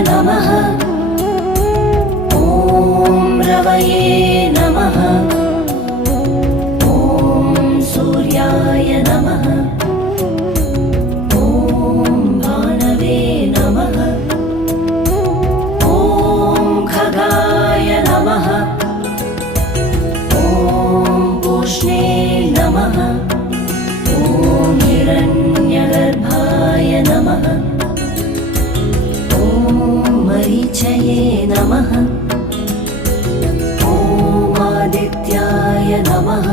नमः। ॐ रवये नमः। ॐ सूर्याय नमः। ॐ भानवे नमः। ॐ खगाय नमः। ॐ पूष्णे नमः। ॐ हिरण्यगर्भाय नमः। ॐ मरीचये नमः। ॐ आदित्याय नमः।